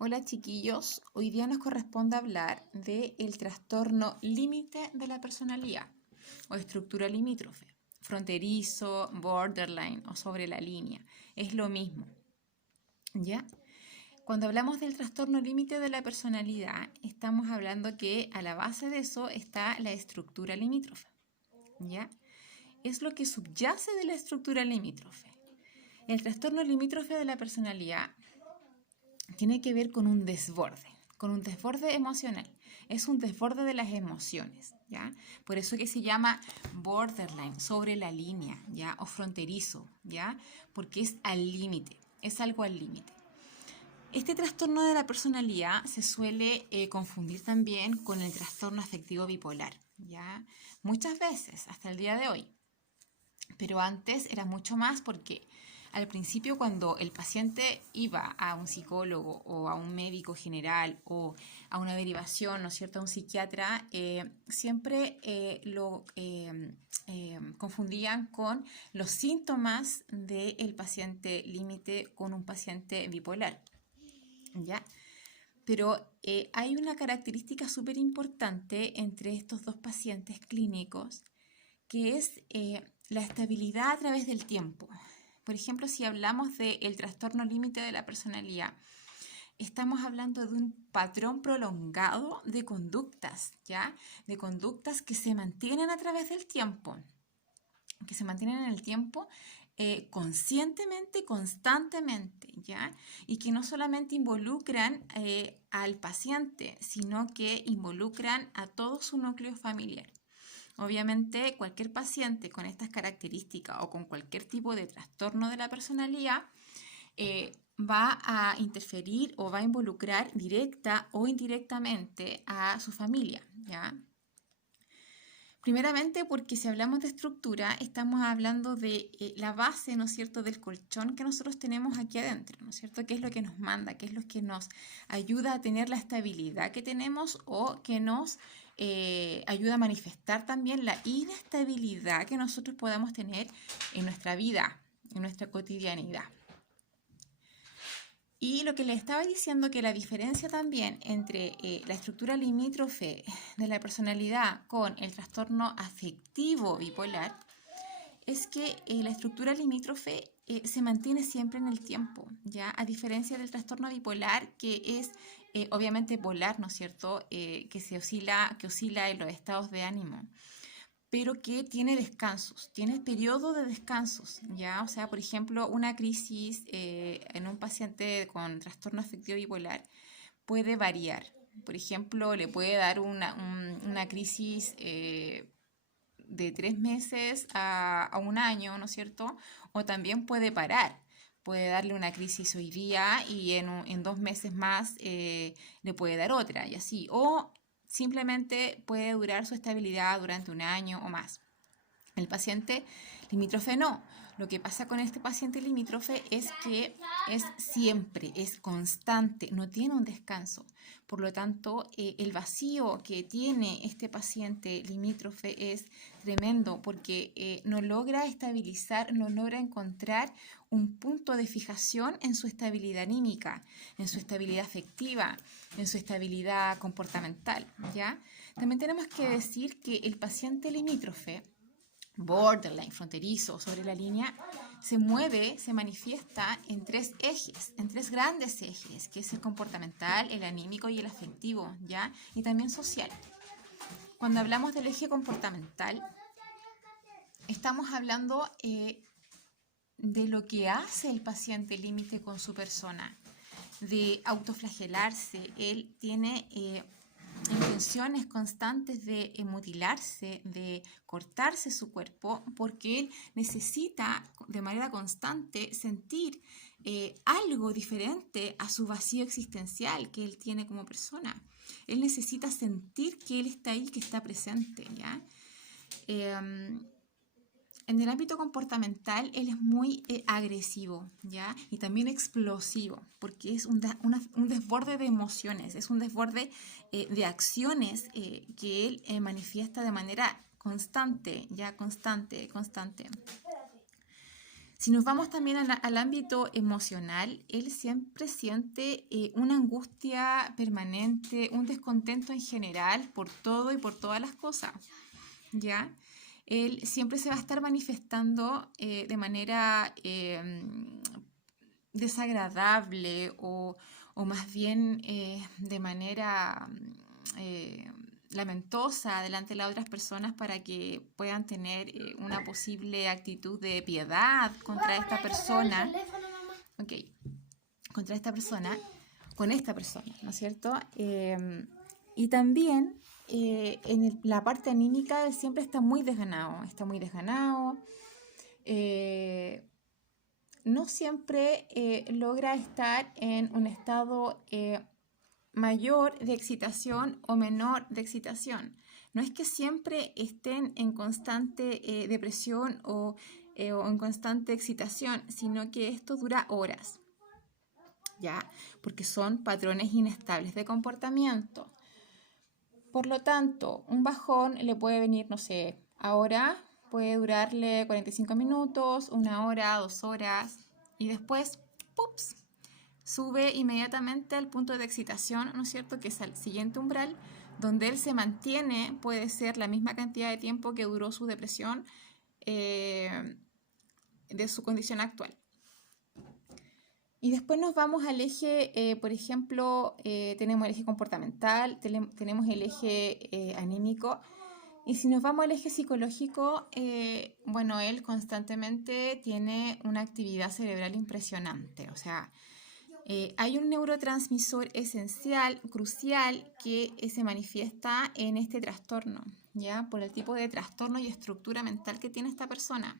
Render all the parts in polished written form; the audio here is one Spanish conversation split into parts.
Hola chiquillos, hoy día nos corresponde hablar del trastorno límite de la personalidad o estructura limítrofe, fronterizo, borderline o sobre la línea. Es lo mismo, ¿ya? Cuando hablamos del trastorno límite de la personalidad, estamos hablando que a la base de eso está la estructura limítrofe, ¿ya? Es lo que subyace de la estructura limítrofe. El trastorno limítrofe de la personalidad tiene que ver con un desborde emocional. Es un desborde de las emociones, ¿ya? Por eso que se llama borderline, sobre la línea, ¿ya? O fronterizo, ¿ya? Porque es al límite, es algo al límite. Este trastorno de la personalidad se suele confundir también con el trastorno afectivo bipolar, ¿ya? Muchas veces, hasta el día de hoy. Pero antes era mucho más porque al principio cuando el paciente iba a un psicólogo o a un médico general o a una derivación, ¿no es cierto?, a un psiquiatra, siempre lo confundían con los síntomas del paciente límite con un paciente bipolar, ¿ya? Pero hay una característica súper importante entre estos dos pacientes clínicos que es la estabilidad a través del tiempo. Por ejemplo, si hablamos del trastorno límite de la personalidad, estamos hablando de un patrón prolongado de conductas, ¿ya? De conductas que se mantienen a través del tiempo, que se mantienen en el tiempo conscientemente, constantemente, ¿ya? Y que no solamente involucran al paciente, sino que involucran a todo su núcleo familiar. Obviamente, cualquier paciente con estas características o con cualquier tipo de trastorno de la personalidad va a interferir o va a involucrar directa o indirectamente a su familia, ¿ya? Primeramente porque si hablamos de estructura, estamos hablando de la base, ¿no es cierto?, del colchón que nosotros tenemos aquí adentro, ¿no es cierto?, qué es lo que nos manda, qué es lo que nos ayuda a tener la estabilidad que tenemos o que nos ayuda a manifestar también la inestabilidad que nosotros podamos tener en nuestra vida, en nuestra cotidianidad. Y lo que le estaba diciendo que la diferencia también entre la estructura limítrofe de la personalidad con el trastorno afectivo bipolar es que la estructura limítrofe se mantiene siempre en el tiempo, ¿ya? A diferencia del trastorno bipolar que es obviamente polar, ¿no es cierto? Que oscila en los estados de ánimo, pero que tiene descansos, tiene periodo de descansos, ¿ya? O sea, por ejemplo, una crisis en un paciente con trastorno afectivo bipolar puede variar. Por ejemplo, le puede dar una crisis de 3 meses a un año, ¿no es cierto? O también puede parar. Puede darle una crisis hoy día y en 2 meses más le puede dar otra y así. O simplemente puede durar su estabilidad durante un año o más. El paciente limítrofe no. Lo que pasa con este paciente limítrofe es que es siempre, es constante, no tiene un descanso. Por lo tanto, el vacío que tiene este paciente limítrofe es tremendo porque no logra estabilizar, no logra encontrar un punto de fijación en su estabilidad anímica, en su estabilidad afectiva, en su estabilidad comportamental, ¿ya? También tenemos que decir que el paciente limítrofe borderline, fronterizo, sobre la línea, se mueve, se manifiesta en 3 ejes, en 3 grandes ejes, que es el comportamental, el anímico y el afectivo, ¿ya? Y también social. Cuando hablamos del eje comportamental, estamos hablando de lo que hace el paciente límite con su persona, de autoflagelarse. Él tiene intenciones constantes de mutilarse, de cortarse su cuerpo, porque él necesita de manera constante sentir algo diferente a su vacío existencial que él tiene como persona. Él necesita sentir que él está ahí, que está presente, ¿ya? En el ámbito comportamental, él es muy agresivo, ¿ya? Y también explosivo, porque es un desborde de emociones, es un desborde de acciones que él manifiesta de manera constante, ¿ya? Constante. Si nos vamos también al ámbito emocional, él siempre siente una angustia permanente, un descontento en general por todo y por todas las cosas, ¿ya? Él siempre se va a estar manifestando de manera desagradable o más bien de manera lamentosa delante de las otras personas para que puedan tener una posible actitud de piedad contra esta persona. Ok, contra esta persona, con esta persona, ¿no es cierto? Y también la parte anímica él siempre está muy desganado, no siempre logra estar en un estado mayor de excitación o menor de excitación. No es que siempre estén en constante depresión o en constante excitación, sino que esto dura horas, ¿ya? Porque son patrones inestables de comportamiento. Por lo tanto, un bajón le puede venir, no sé, ahora puede durarle 45 minutos, 1 hora, 2 horas, y después, ¡pups!, sube inmediatamente al punto de excitación, ¿no es cierto?, que es el siguiente umbral, donde él se mantiene, puede ser la misma cantidad de tiempo que duró su depresión de su condición actual. Y después nos vamos al eje, por ejemplo, tenemos el eje comportamental, tenemos el eje anímico. Y si nos vamos al eje psicológico, bueno, él constantemente tiene una actividad cerebral impresionante. O sea, hay un neurotransmisor esencial, crucial, que se manifiesta en este trastorno, ¿ya? Por el tipo de trastorno y estructura mental que tiene esta persona.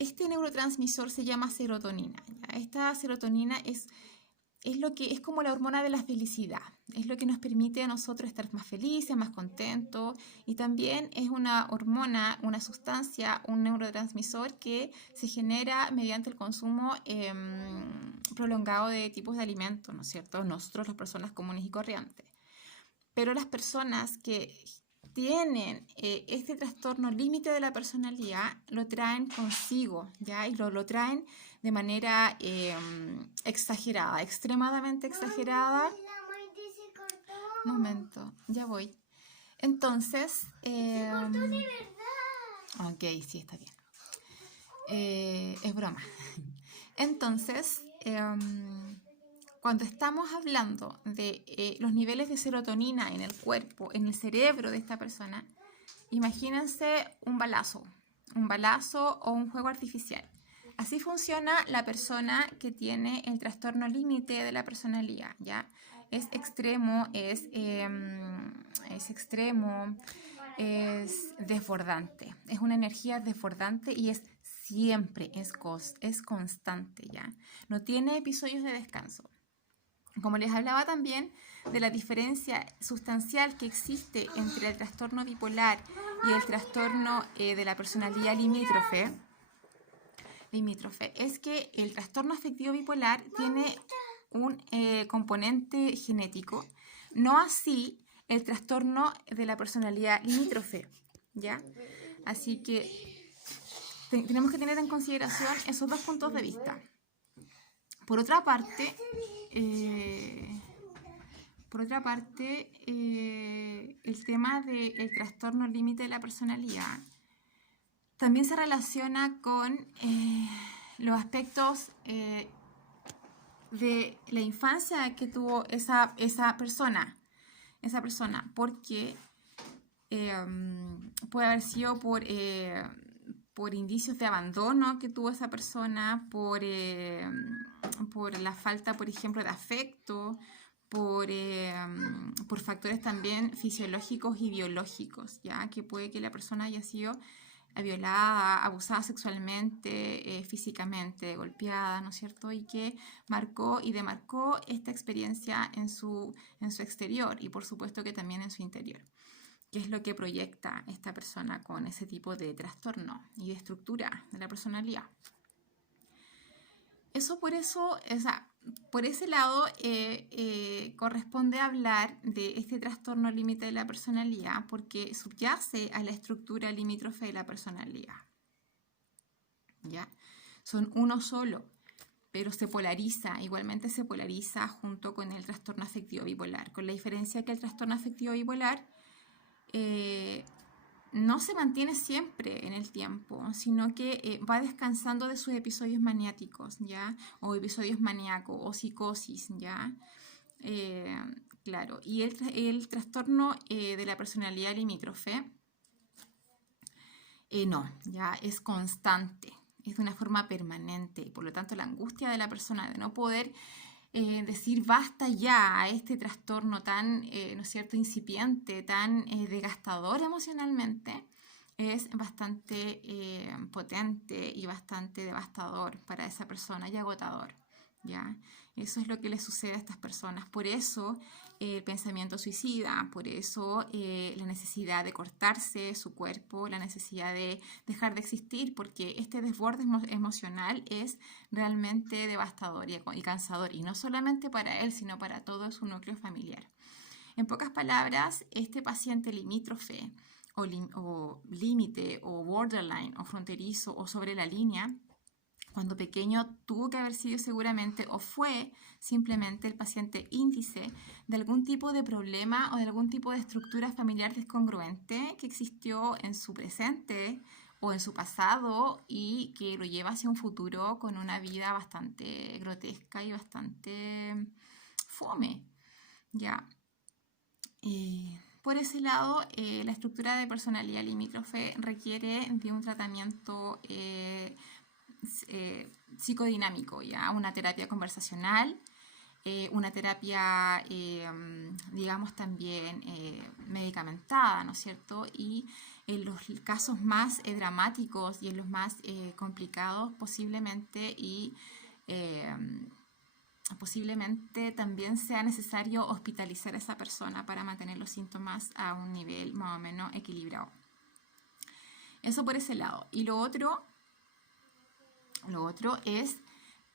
Este neurotransmisor se llama serotonina, ¿ya? Esta serotonina es como la hormona de la felicidad, es lo que nos permite a nosotros estar más felices, más contentos, y también es una hormona, una sustancia, un neurotransmisor que se genera mediante el consumo prolongado de tipos de alimentos, ¿no es cierto? Nosotros, las personas comunes y corrientes. Pero las personas que tienen este trastorno límite de la personalidad lo traen consigo, ¿ya? Y lo traen de manera exagerada, extremadamente exagerada. Momento, ya voy. Entonces, ok, sí, está bien. Es broma. Entonces, cuando estamos hablando de los niveles de serotonina en el cuerpo, en el cerebro de esta persona, imagínense un balazo o un juego artificial. Así funciona la persona que tiene el trastorno límite de la personalidad, ¿ya? Es extremo, es desbordante, es una energía desbordante y es siempre, es constante, ¿ya? No tiene episodios de descanso. Como les hablaba también de la diferencia sustancial que existe entre el trastorno bipolar y el trastorno de la personalidad limítrofe, es que el trastorno afectivo bipolar tiene un componente genético, no así el trastorno de la personalidad limítrofe, ¿ya? Así que tenemos que tener en consideración esos dos puntos de vista. Por otra parte, el tema del trastorno límite de la personalidad también se relaciona con los aspectos de la infancia que tuvo esa persona, porque puede haber sido por indicios de abandono que tuvo esa persona, por la falta, por ejemplo, de afecto, por factores también fisiológicos y biológicos, ¿ya? Que puede que la persona haya sido violada, abusada sexualmente, físicamente, golpeada, ¿no es cierto? Y que marcó y demarcó esta experiencia en su exterior y por supuesto que también en su interior. ¿Qué es lo que proyecta esta persona con ese tipo de trastorno y de estructura de la personalidad? Por ese lado corresponde hablar de este trastorno límite de la personalidad porque subyace a la estructura limítrofe de la personalidad, ¿ya? Son uno solo, pero se polariza, igualmente se polariza junto con el trastorno afectivo bipolar, con la diferencia que el trastorno afectivo bipolar no se mantiene siempre en el tiempo, sino que va descansando de sus episodios maniáticos, ¿ya? O episodios maníacos o psicosis, ¿ya? Claro, y el trastorno de la personalidad limítrofe, no, ya es constante, es de una forma permanente, y por lo tanto la angustia de la persona de no poder decir basta ya a este trastorno tan, ¿no es cierto?, incipiente, tan desgastador emocionalmente, es bastante potente y bastante devastador para esa persona y agotador, ¿ya? Eso es lo que le sucede a estas personas. Por eso el pensamiento suicida, por eso la necesidad de cortarse su cuerpo, la necesidad de dejar de existir, porque este desborde emocional es realmente devastador y cansador, y no solamente para él, sino para todo su núcleo familiar. En pocas palabras, este paciente limítrofe o límite o borderline o fronterizo o sobre la línea, cuando pequeño tuvo que haber sido seguramente o fue simplemente el paciente índice de algún tipo de problema o de algún tipo de estructura familiar descongruente que existió en su presente o en su pasado y que lo lleva hacia un futuro con una vida bastante grotesca y bastante fome, ¿ya? Por ese lado, la estructura de personalidad limítrofe requiere de un tratamiento psicodinámico, ¿ya? Una terapia conversacional, una terapia, digamos, también medicamentada, ¿no es cierto? Y en los casos más dramáticos y en los más complicados posiblemente posiblemente también sea necesario hospitalizar a esa persona para mantener los síntomas a un nivel más o menos equilibrado. Eso por ese lado. Y lo otro es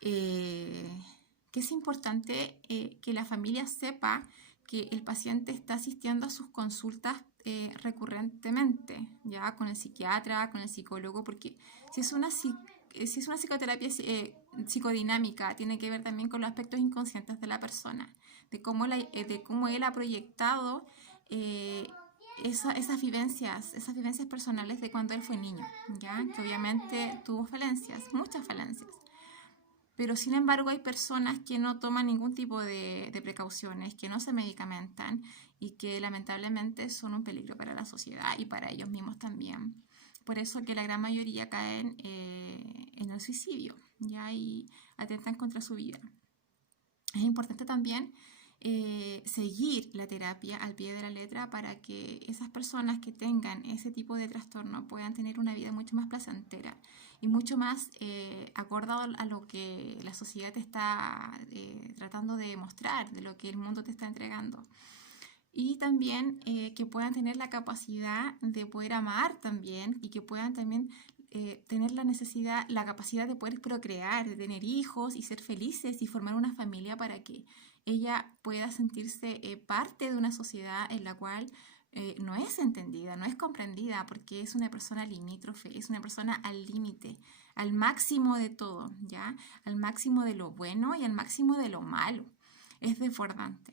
que es importante que la familia sepa que el paciente está asistiendo a sus consultas recurrentemente, ya con el psiquiatra, con el psicólogo, porque si es una psicoterapia psicodinámica, tiene que ver también con los aspectos inconscientes de la persona, de cómo él ha proyectado esas vivencias personales de cuando él fue niño, ¿ya? Que obviamente tuvo falencias, muchas falencias. Pero sin embargo hay personas que no toman ningún tipo de precauciones, que no se medicamentan y que lamentablemente son un peligro para la sociedad y para ellos mismos también. Por eso que la gran mayoría caen en el suicidio, ¿ya? Y atentan contra su vida. Es importante también seguir la terapia al pie de la letra para que esas personas que tengan ese tipo de trastorno puedan tener una vida mucho más placentera y mucho más acordado a lo que la sociedad te está tratando de mostrar, de lo que el mundo te está entregando. Y también que puedan tener la capacidad de poder amar también y que puedan también tener la capacidad de poder procrear, de tener hijos y ser felices y formar una familia para que ella pueda sentirse parte de una sociedad en la cual no es entendida, no es comprendida, porque es una persona limítrofe, es una persona al límite, al máximo de todo, ¿ya? Al máximo de lo bueno y al máximo de lo malo. Es desbordante,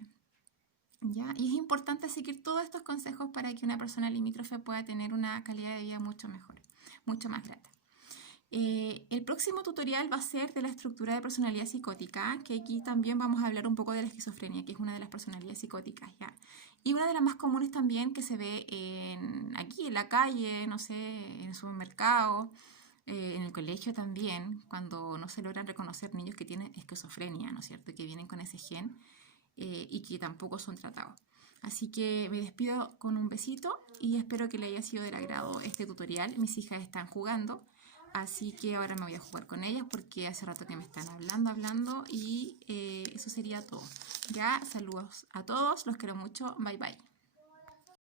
¿ya? Y es importante seguir todos estos consejos para que una persona limítrofe pueda tener una calidad de vida mucho mejor, mucho más grata. El próximo tutorial va a ser de la estructura de personalidad psicótica, que aquí también vamos a hablar un poco de la esquizofrenia, que es una de las personalidades psicóticas, ¿ya? Y una de las más comunes también que se ve aquí en la calle, no sé, en el supermercado, en el colegio también, cuando no se logran reconocer niños que tienen esquizofrenia, ¿no es cierto? Que vienen con ese gen y que tampoco son tratados. Así que me despido con un besito y espero que le haya sido del agrado este tutorial. Mis hijas están jugando, así que ahora me voy a jugar con ellas porque hace rato que me están hablando y eso sería todo. Ya, saludos a todos, los quiero mucho, bye bye.